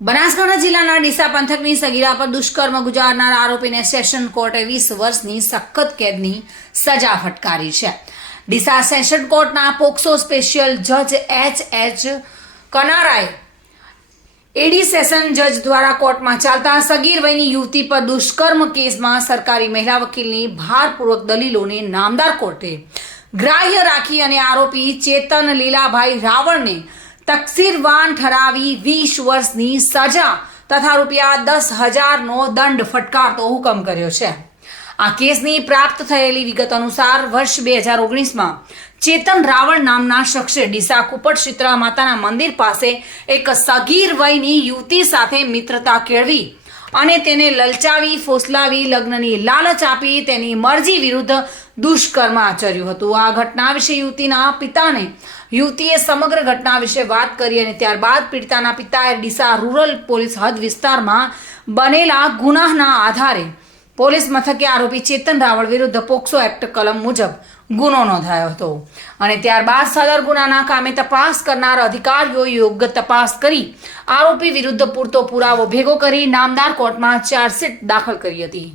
બનાસકાંઠા જિલ્લાના ડીસા પંથકની સગીરા પર દુષ્કર્મ ગુજારનાર આરોપીને સેશન કોર્ટે 20 વર્ષની સખત કેદની સજા ફટકારી છે. ડીસા સેશન કોર્ટના પોક્સો સ્પેશિયલ જજ H.H. કનારાએ એડી સેશન જજ દ્વારા કોર્ટમાં ચાલતા સગીર વયની યુવતી પર દુષ્કર્મ કેસમાં સરકારી મહિલા વકીલની ભારપૂર્વક દલીલોને નામદાર કોર્ટે ગ્રાહ્ય રાખી અને આરોપી ચેતન લીલાભાઈ રાવળને તકસીરવાન ઠરાવી 20 વર્ષની સજા તથા ₹10,000નો દંડ ફટકારતો હુકમ કર્યો છે. આ કેસની પ્રાપ્ત થયેલી વિગત અનુસાર વર્ષ 2019માં ચેતન રાવળ નામના શખ્સે ડીસા કુપટ શીતળા માતાના મંદિર પાસે એક સગીર વયની યુવતી સાથે મિત્રતા કેળવી અને તેને લલચાવી ફોસલાવી લગ્નની લાલચ આપી તેની મરજી વિરુદ્ધ દુષ્કર્મ આચર્યું હતું. આ ઘટના વિશે યુવતીના પિતાને યુવતીએ સમગ્ર ઘટના વિશે વાત કરી અને ત્યારબાદ પીડિતાના પિતાએ ડીસા રૂરલ પોલીસ હદ વિસ્તારમાં બનેલા ગુનાના આધારે પોલીસ મથકે આરોપી ચેતન રાવળ વિરુદ્ધ પોક્સો એક્ટ કલમ મુજબ ગુનો નોંધાયો હતો અને ત્યારબાદ સદર ગુનાના કામે તપાસ કરનાર અધિકારીઓ યોગ્ય તપાસ કરી આરોપી વિરુદ્ધ પૂરતો પુરાવો ભેગો કરી નામદાર કોર્ટમાં ચાર્જશીટ દાખલ કરી હતી,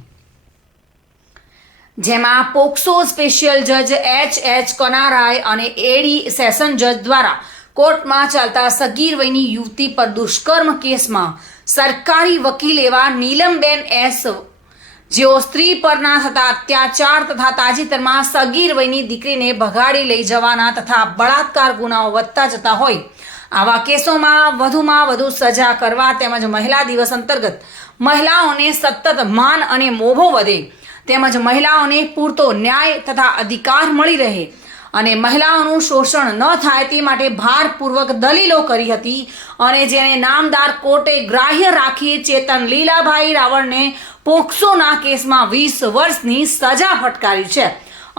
જેમાં પોક્સો સ્પેશિયલ જજ H.H. કનારાય અને એડી સેશન જજ દ્વારા કોર્ટમાં ચાલતા સગીર વયની યુવતી પર દુષ્કર્મ કેસમાં સરકારી વકીલ એવા નીલમબેન S. જેઓ સ્ત્રી પરના થતા અત્યાચાર તથા તાજેતરમાં સગીર વયની દીકરીને ભગાડી લઈ જવાના તથા બળાત્કાર ગુનાઓ વધતા જતા હોય આવા કેસોમાં વધુમાં વધુ સજા કરવા તેમજ મહિલા દિવસ અંતર્ગત મહિલાઓને સતત માન અને મોભો વધે તેમજ મહિલાઓને પૂરતો ન્યાય તથા અધિકાર મળી રહે અને મહિલાઓનું શોષણ ન થાય તે માટે ભારપૂર્વક દલીલો કરી હતી અને જેને નામદાર કોર્ટે ગ્રાહ્ય રાખી ચેતન લીલાભાઈ રાવળને પોક્સોના કેસમાં 20 વર્ષની સજા ફટકારી છે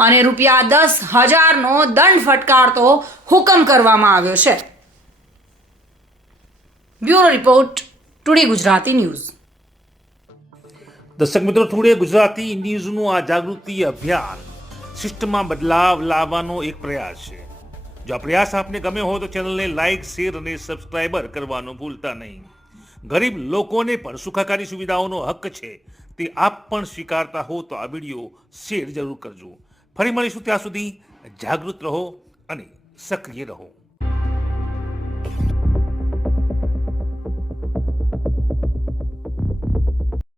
અને ₹10,000નો દંડ ફટકારતો હુકમ કરવામાં આવ્યો છે. Bureau report, today Gujarati news. દર્શક મિત્રો, ટુડે ગુજરાતી ન્યૂઝનું આ જાગૃતિ અભિયાન સિસ્ટમમાં બદલાવ લાવવાનો એક પ્રયાસ છે. જો આ પ્રયાસ આપને ગમે હોય તો ચેનલને લાઇક, શેર અને સબસ્ક્રાઇબર કરવાનું ભૂલતા નહીં. ગરીબ લોકોને પણ સુખાકારી સુવિધાઓનો હક છે તે આપ પણ સ્વીકારતા હો તો આ વિડીયો શેર જરૂર કરજો. ફરી મળીશું, ત્યાં સુધી જાગૃત રહો અને સક્રિય રહો.